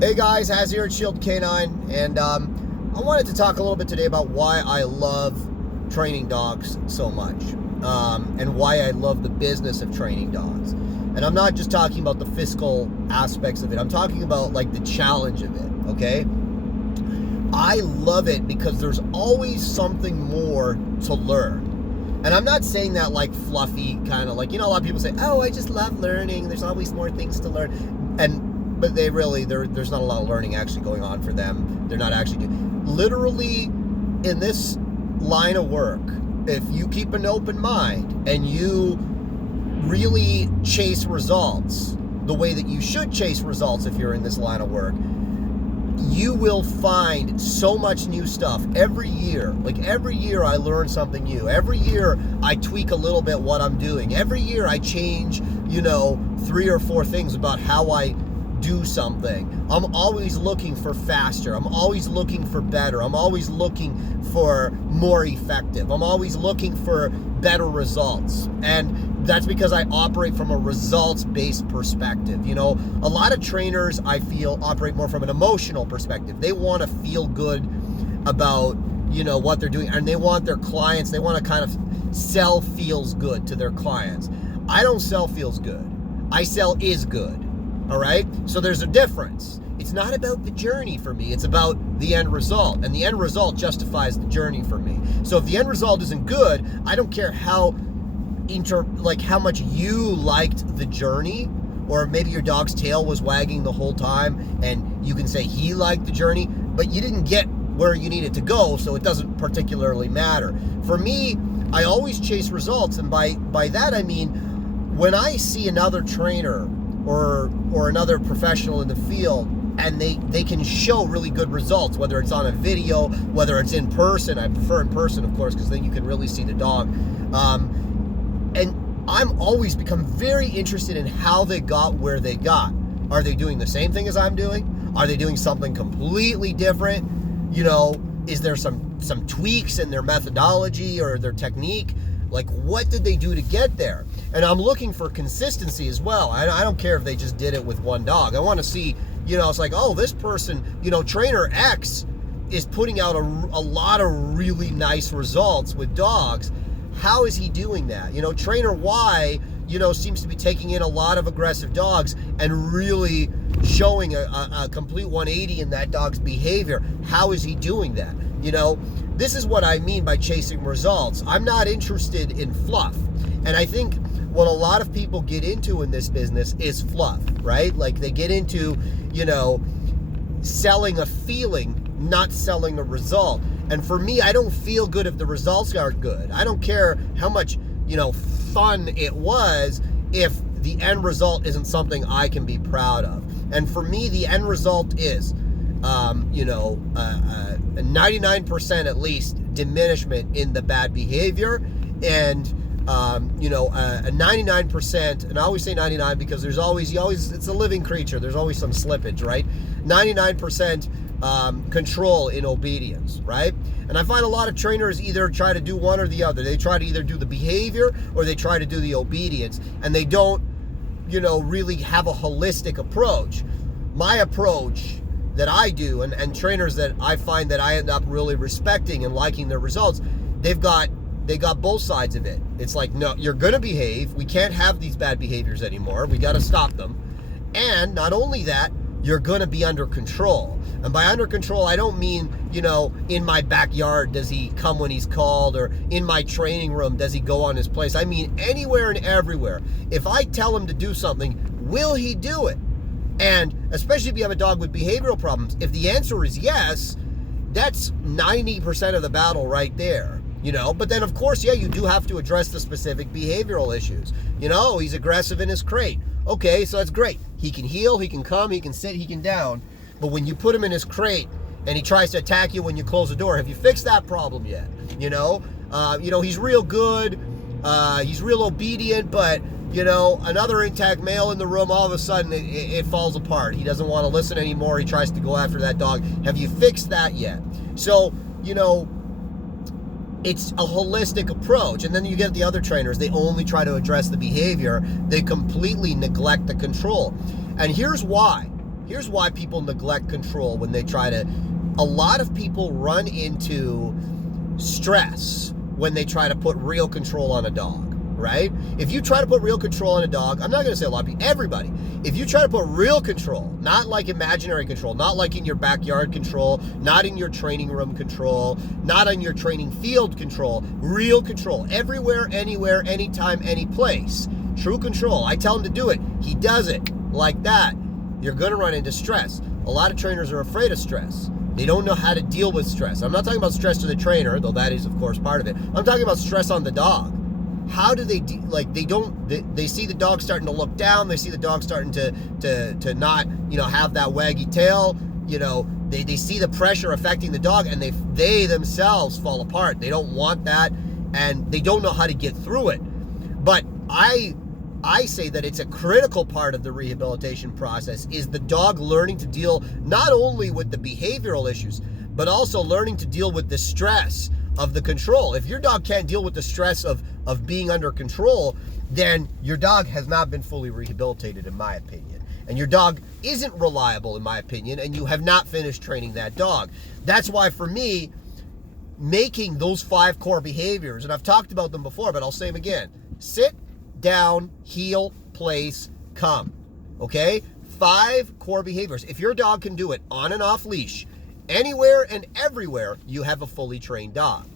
Hey guys, Haz here at Shield K9, and I wanted to talk a little bit today about why I love training dogs so much, and why I love the business of training dogs. And I'm not just talking about the fiscal aspects of it, I'm talking about like the challenge of it, okay? I love it because there's always something more to learn. And I'm not saying that like fluffy kind of like, a lot of people say, oh, I just love learning, there's always more things to learn. But there's not a lot of learning actually going on for them. They're not actually doing, literally in this line of work, if you keep an open mind and you really chase results the way that you should chase results if you're in this line of work, you will find so much new stuff every year. Like every year I learn something new. Every year I tweak a little bit what I'm doing. Every year I change, 3 or 4 things about how I do something. I'm always looking for faster. I'm always looking for better. I'm always looking for more effective. I'm always looking for better results. And that's because I operate from a results-based perspective. A lot of trainers, I feel, operate more from an emotional perspective. They want to feel good about, what they're doing, and they want their clients, they want to kind of sell feels good to their clients. I don't sell feels good. I sell is good. All right? So there's a difference. It's not about the journey for me. It's about the end result. And the end result justifies the journey for me. So if the end result isn't good, I don't care how much you liked the journey, or maybe your dog's tail was wagging the whole time and you can say he liked the journey, but you didn't get where you needed to go, so it doesn't particularly matter. For me, I always chase results, and by that I mean when I see another trainer or another professional in the field and they can show really good results, whether it's on a video, whether it's in person. I prefer in person, of course, because then you can really see the dog. And I'm always become very interested in how they got where they got. Are they doing the same thing as I'm doing? Are they doing something completely different? Is there some tweaks in their methodology or their technique? Like, what did they do to get there? And I'm looking for consistency as well. I don't care if they just did it with one dog. I want to see, it's like, oh, this person, trainer X is putting out a lot of really nice results with dogs. How is he doing that? Trainer Y, seems to be taking in a lot of aggressive dogs and really showing a complete 180 in that dog's behavior. How is he doing that? This is what I mean by chasing results. I'm not interested in fluff. And I think what a lot of people get into in this business is fluff, right? Like they get into, selling a feeling, not selling a result. And for me, I don't feel good if the results aren't good. I don't care how much, fun it was if the end result isn't something I can be proud of. And for me, the end result is, 99% at least diminishment in the bad behavior, and a 99%, and I always say 99 because there's always, it's a living creature, there's always some slippage, right? 99% control in obedience, right? And I find a lot of trainers either try to do one or the other. They try to either do the behavior or they try to do the obedience, and they don't, really have a holistic approach. My approach that I do, and trainers that I find that I end up really respecting and liking their results, they got both sides of it. It's like, no, you're gonna behave. We can't have these bad behaviors anymore. We got to stop them. And not only that, you're gonna be under control. And by under control, I don't mean, in my backyard does he come when he's called, or in my training room does he go on his place. I mean anywhere and everywhere. If I tell him to do something, will he do it? And especially if you have a dog with behavioral problems, if the answer is yes, that's 90% of the battle right there, But then, of course, yeah, you do have to address the specific behavioral issues. He's aggressive in his crate. Okay, so that's great. He can heel, he can come, he can sit, he can down. But when you put him in his crate and he tries to attack you when you close the door, have you fixed that problem yet? He's real good, he's real obedient, but another intact male in the room, all of a sudden it falls apart. He doesn't want to listen anymore. He tries to go after that dog. Have you fixed that yet? So, it's a holistic approach. And then you get the other trainers. They only try to address the behavior. They completely neglect the control. And here's why. here's why people neglect control when they try to. A lot of people run into stress when they try to put real control on a dog, right? If you try to put real control on a dog, I'm not going to say a lot of people, everybody, if you try to put real control, not like imaginary control, not like in your backyard control, not in your training room control, not on your training field control, real control, everywhere, anywhere, anytime, any place, true control. I tell him to do it. He does it like that. You're going to run into stress. A lot of trainers are afraid of stress. They don't know how to deal with stress. I'm not talking about stress to the trainer, though that is, of course, part of it. I'm talking about stress on the dog. How do they they see the dog starting to look down. They see the dog starting to not, have that waggy tail. They see the pressure affecting the dog, and they themselves fall apart. They don't want that, and they don't know how to get through it. But I say that it's a critical part of the rehabilitation process is the dog learning to deal not only with the behavioral issues, but also learning to deal with the stress of the control. If your dog can't deal with the stress of being under control, then your dog has not been fully rehabilitated, in my opinion. And your dog isn't reliable, in my opinion, and you have not finished training that dog. That's why, for me, making those 5 core behaviors, and I've talked about them before, but I'll say them again. Sit, down, heel, place, come. Okay? 5 core behaviors. If your dog can do it on and off leash, anywhere and everywhere, you have a fully trained dog.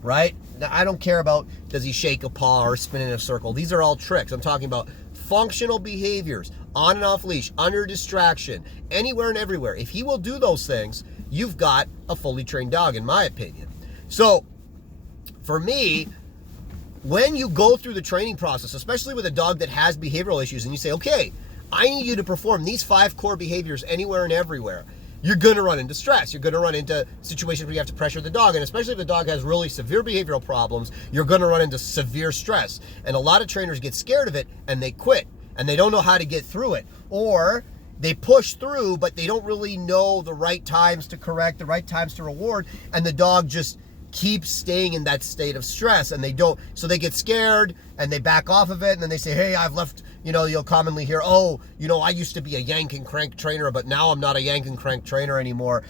Right? Now, I don't care about does he shake a paw or spin in a circle. These are all tricks. I'm talking about functional behaviors, on and off leash, under distraction, anywhere and everywhere. If he will do those things, you've got a fully trained dog, in my opinion. So, for me, when you go through the training process, especially with a dog that has behavioral issues, and you say, okay, I need you to perform these 5 core behaviors anywhere and everywhere, you're going to run into stress. You're going to run into situations where you have to pressure the dog. And especially if the dog has really severe behavioral problems, you're going to run into severe stress. And a lot of trainers get scared of it and they quit. And they don't know how to get through it. Or they push through, but they don't really know the right times to correct, the right times to reward. And the dog just keep staying in that state of stress, and they don't, so they get scared and they back off of it, and then they say, hey, I've left, you'll commonly hear, I used to be a yank and crank trainer, but now I'm not a yank and crank trainer anymore.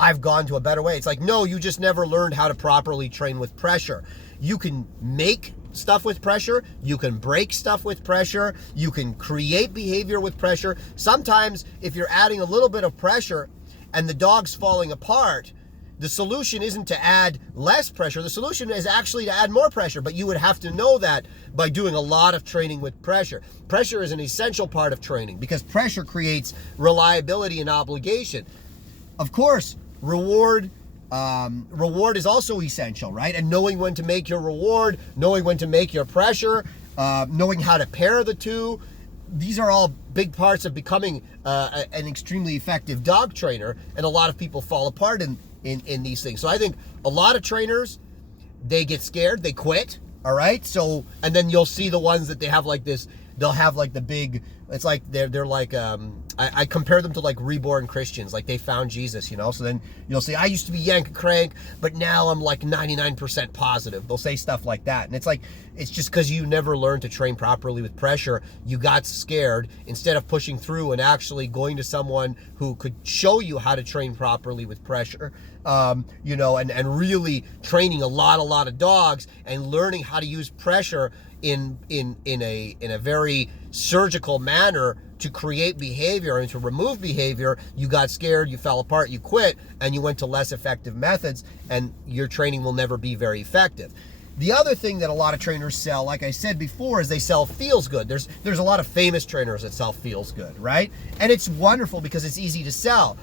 I've gone to a better way. It's like, no, you just never learned how to properly train with pressure. You can make stuff with pressure, you can break stuff with pressure, you can create behavior with pressure. Sometimes if you're adding a little bit of pressure and the dog's falling apart, the solution isn't to add less pressure. The solution is actually to add more pressure, but you would have to know that by doing a lot of training with pressure. Pressure is an essential part of training because pressure creates reliability and obligation. Of course, reward is also essential, right? And knowing when to make your reward, knowing when to make your pressure, knowing how to pair the two. These are all big parts of becoming an extremely effective dog trainer, and a lot of people fall apart in these things. So I think a lot of trainers, they get scared, they quit, all right? So, and then you'll see the ones that they have like this, they'll have like the big, it's like they're like, I compare them to like reborn Christians, like they found Jesus, so then you'll say, I used to be yank and crank, but now I'm like 99% positive. They'll say stuff like that. And it's like, it's just because you never learned to train properly with pressure. You got scared instead of pushing through and actually going to someone who could show you how to train properly with pressure, and really training a lot of dogs and learning how to use pressure in a very surgical manner to create behavior and to remove behavior. You got scared, you fell apart, you quit, and you went to less effective methods, and your training will never be very effective. The other thing that a lot of trainers sell, like I said before, is they sell feels good. There's a lot of famous trainers that sell feels good, right? And it's wonderful because it's easy to sell.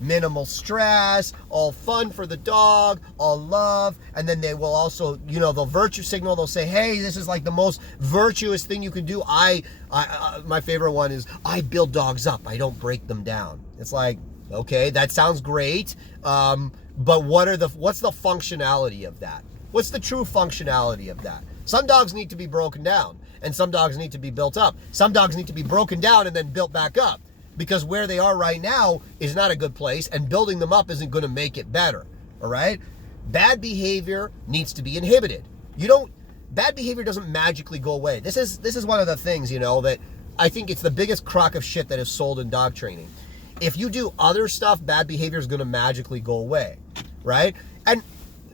Minimal stress, all fun for the dog, all love, and then they will also, they'll virtue signal. They'll say, hey, this is like the most virtuous thing you can do. My favorite one is, I build dogs up, I don't break them down. It's like, okay, that sounds great, but what's the functionality of that? What's the true functionality of that? Some dogs need to be broken down, and some dogs need to be built up. Some dogs need to be broken down and then built back up, because where they are right now is not a good place, and building them up isn't going to make it better, all right? Bad behavior needs to be inhibited. Bad behavior doesn't magically go away. This is one of the things, that I think it's the biggest crock of shit that is sold in dog training. If you do other stuff, bad behavior is going to magically go away, right? And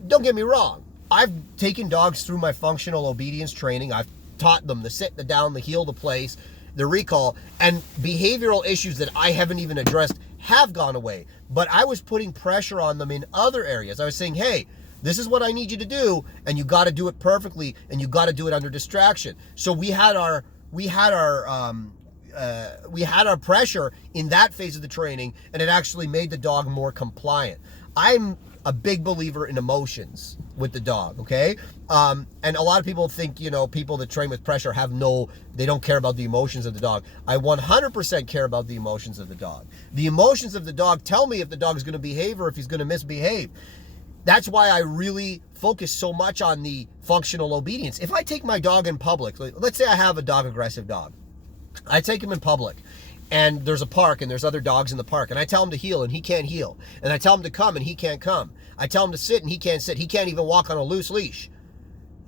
don't get me wrong, I've taken dogs through my functional obedience training. I've taught them the sit, the down, the heel, the place, the recall, and behavioral issues that I haven't even addressed have gone away. But I was putting pressure on them in other areas. I was saying, hey, this is what I need you to do, and you got to do it perfectly, and you got to do it under distraction. So we had our pressure in that phase of the training, and it actually made the dog more compliant. I'm a big believer in emotions with the dog, okay? And a lot of people think, people that train with pressure they don't care about the emotions of the dog. I 100% care about the emotions of the dog. The emotions of the dog tell me if the dog is going to behave or if he's going to misbehave. That's why I really focus so much on the functional obedience. If I take my dog in public, let's say I have a aggressive dog. I take him in public, and there's a park, and there's other dogs in the park, and I tell him to heel, and he can't heel. And I tell him to come, and he can't come. I tell him to sit, and he can't sit. He can't even walk on a loose leash.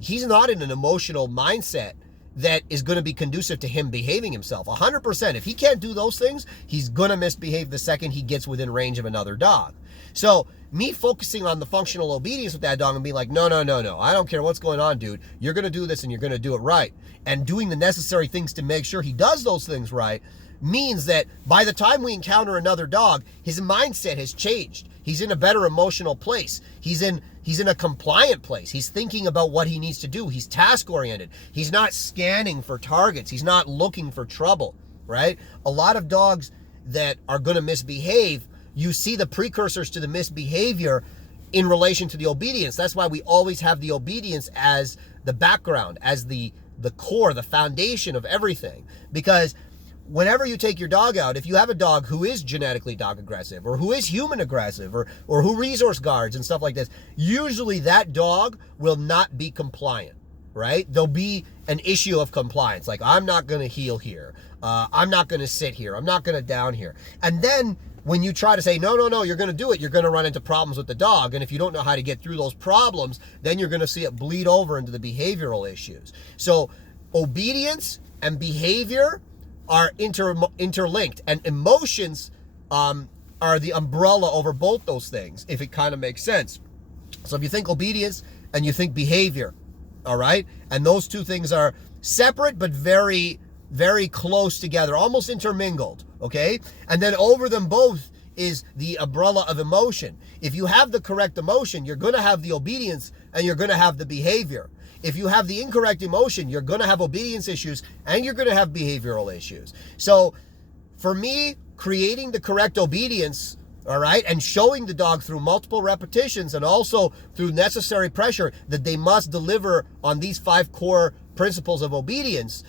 He's not in an emotional mindset that is going to be conducive to him behaving himself. 100%. If he can't do those things, he's going to misbehave the second he gets within range of another dog. So me focusing on the functional obedience with that dog and being like, no, I don't care what's going on, dude. You're going to do this and you're going to do it right. And doing the necessary things to make sure he does those things right means that by the time we encounter another dog, his mindset has changed. He's in a better emotional place. He's in a compliant place. He's thinking about what he needs to do. He's task oriented. He's not scanning for targets. He's not looking for trouble, right? A lot of dogs that are going to misbehave, you see the precursors to the misbehavior in relation to the obedience. That's why we always have the obedience as the background, as the core, the foundation of everything. Because whenever you take your dog out, if you have a dog who is genetically dog aggressive or who is human aggressive or who resource guards and stuff like this, usually that dog will not be compliant, right? There'll be an issue of compliance. Like, I'm not going to heel here. I'm not going to sit here. I'm not going to down here. And then when you try to say, no, you're going to do it, you're going to run into problems with the dog. And if you don't know how to get through those problems, then you're going to see it bleed over into the behavioral issues. So obedience and behavior are interlinked, and emotions are the umbrella over both those things, if it kind of makes sense. So if you think obedience and you think behavior, all right, and those two things are separate but very, very close together, almost intermingled, okay? And then over them both is the umbrella of emotion. If you have the correct emotion, you're going to have the obedience and you're going to have the behavior. If you have the incorrect emotion, you're going to have obedience issues and you're going to have behavioral issues. So for me, creating the correct obedience, all right, and showing the dog through multiple repetitions and also through necessary pressure that they must deliver on these 5 core principles of obedience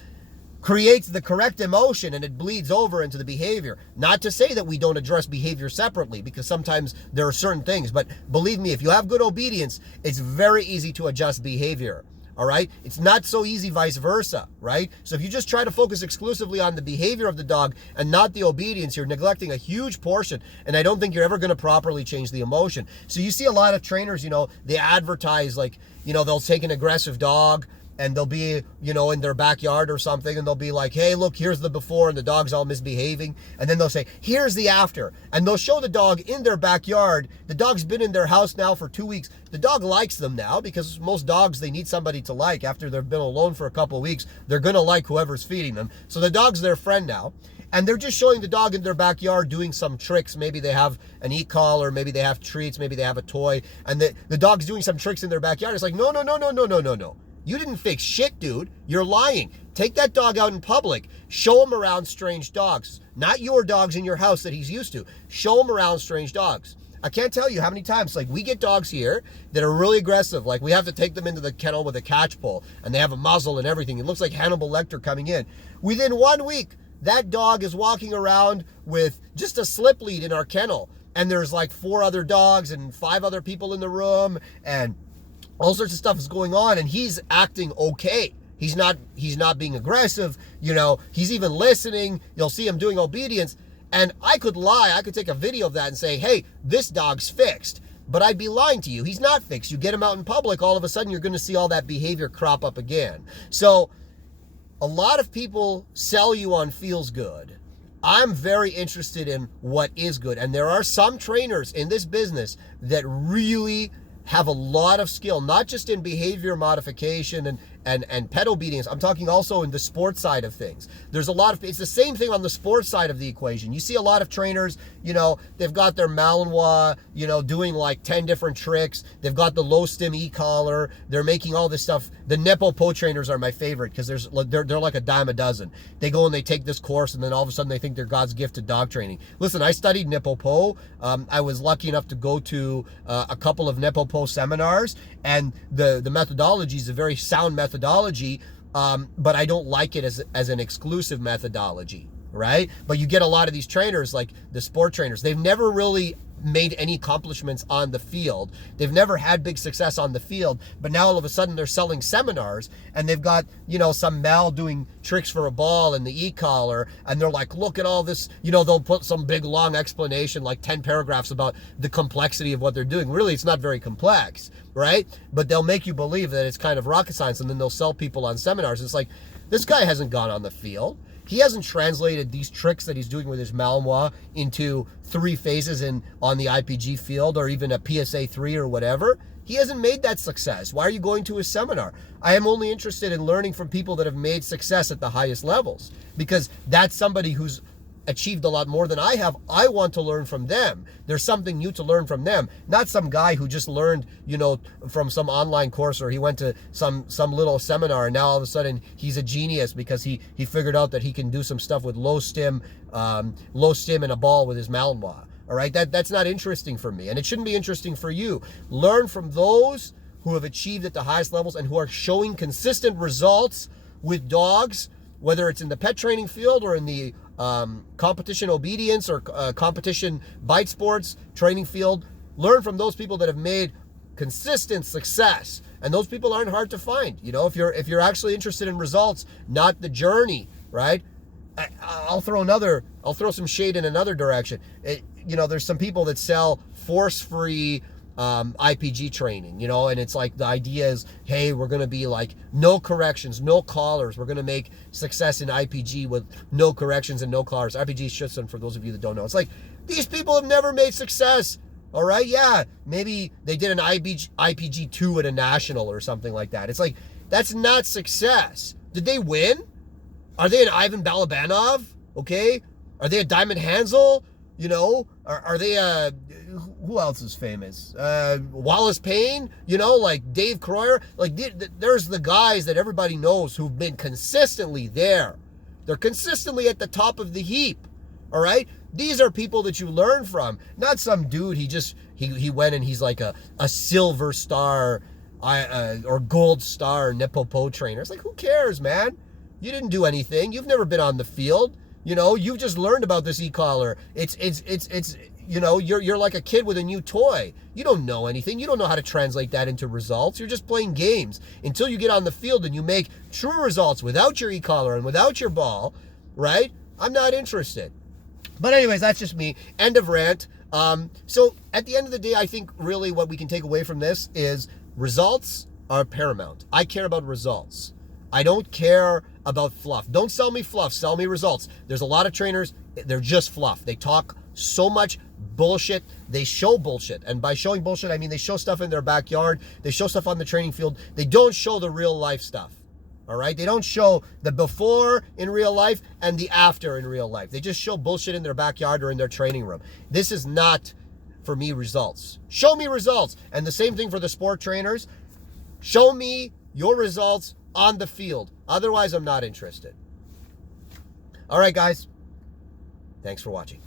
creates the correct emotion, and it bleeds over into the behavior. Not to say that we don't address behavior separately, because sometimes there are certain things, but believe me, if you have good obedience, it's very easy to adjust behavior. All right? It's not so easy vice versa, right? So if you just try to focus exclusively on the behavior of the dog and not the obedience, you're neglecting a huge portion, and I don't think you're ever going to properly change the emotion. So you see a lot of trainers, they advertise like, they'll take an aggressive dog and they'll be, in their backyard or something, and they'll be like, hey, look, here's the before, and the dog's all misbehaving. And then they'll say, here's the after. And they'll show the dog in their backyard. The dog's been in their house now for 2 weeks. The dog likes them now, because most dogs, they need somebody to like. After they've been alone for a couple of weeks, they're going to like whoever's feeding them. So the dog's their friend now. And they're just showing the dog in their backyard doing some tricks. Maybe they have an e-collar, or maybe they have treats, maybe they have a toy. And the dog's doing some tricks in their backyard. It's like, no. You didn't fix shit, dude. You're lying. Take that dog out in public. Show him around strange dogs. Not your dogs in your house that he's used to. Show him around strange dogs. I can't tell you how many times, like, we get dogs here that are really aggressive. Like, we have to take them into the kennel with a catch pole, and they have a muzzle and everything. It looks like Hannibal Lecter coming in. Within 1 week, that dog is walking around with just a slip lead in our kennel. And there's like 4 other dogs and 5 other people in the room, and all sorts of stuff is going on, and he's acting okay. He's not being aggressive, he's even listening. You'll see him doing obedience. And I could lie. I could take a video of that and say, hey, this dog's fixed. But I'd be lying to you. He's not fixed. You get him out in public, all of a sudden you're going to see all that behavior crop up again. So a lot of people sell you on feels good. I'm very interested in what is good. And there are some trainers in this business that really have a lot of skill, not just in behavior modification and pet obedience. I'm talking also in the sports side of things. There's a lot of, it's the same thing on the sports side of the equation. You see a lot of trainers, you know, they've got their Malinois, you know, doing like 10 different tricks. They've got the low stim e-collar. They're making all this stuff. The Nepo-Po trainers are my favorite because they're like a dime a dozen. They go and they take this course and then all of a sudden they think they're God's gift to dog training. Listen, I studied Nepo-Po. I was lucky enough to go to a couple of Nepo-Po seminars, and the methodology is a very sound methodology, but I don't like it as an exclusive methodology, right? But you get a lot of these trainers, like the sport trainers, they've never really made any accomplishments on the field. They've never had big success on the field, but now all of a sudden they're selling seminars and they've got, you know, some Mal doing tricks for a ball and the e-collar, and they're like, look at all this, you know, they'll put some big long explanation, like 10 paragraphs about the complexity of what they're doing. Really, it's not very complex, right? But they'll make you believe that it's kind of rocket science, and then they'll sell people on seminars. It's like, this guy hasn't gone on the field. He hasn't translated these tricks that he's doing with his Malinois into 3 phases on the IPG field, or even a PSA 3 or whatever. He hasn't made that success. Why are you going to his seminar? I am only interested in learning from people that have made success at the highest levels, because that's somebody who's achieved a lot more than I have. I want to learn from them. There's something new to learn from them, not some guy who just learned, you know, from some online course, or he went to some little seminar and now all of a sudden he's a genius because he figured out that he can do some stuff with low stim in a ball with his Malinois. All right, that's not interesting for me, and it shouldn't be interesting for you. Learn from those who have achieved at the highest levels and who are showing consistent results with dogs, whether it's in the pet training field or in the competition obedience or competition bite sports training field. Learn from those people that have made consistent success, and those people aren't hard to find. You know, if you're actually interested in results, not the journey, right? I'll throw some shade in another direction. You know, there's some people that sell force-free IPG training, you know, and it's like the idea is, hey, we're going to be like no corrections, no collars. We're going to make success in IPG with no corrections and no collars. IPG system, for those of you that don't know. It's like, these people have never made success. All right, yeah, maybe they did an IPG 2 at a national or something like that. It's like, that's not success. Did they win? Are they an Ivan Balabanov? Okay. Are they a Diamond Hansel? You know, are they who else is famous? Wallace Payne, you know, like Dave Croyer. Like, there's the guys that everybody knows who've been consistently there. They're consistently at the top of the heap. All right? These are people that you learn from, not some dude he went and he's like a silver star or gold star Nepo-Po trainer. It's like, who cares, man? You didn't do anything. You've never been on the field. You know, you've just learned about this e-collar. It's you know, you're like a kid with a new toy. You don't know anything. You don't know how to translate that into results. You're just playing games until you get on the field and you make true results without your e-collar and without your ball, right? I'm not interested. But anyways, that's just me. End of rant. So at the end of the day, I think really what we can take away from this is results are paramount. I care about results. I don't care about fluff. Don't sell me fluff. Sell me results. There's a lot of trainers, they're just fluff. They talk so much bullshit. They show bullshit. And by showing bullshit, I mean they show stuff in their backyard. They show stuff on the training field. They don't show the real life stuff. All right? They don't show the before in real life and the after in real life. They just show bullshit in their backyard or in their training room. This is not, for me, results. Show me results. And the same thing for the sport trainers. Show me your results on the field. Otherwise, I'm not interested. All right, guys. Thanks for watching.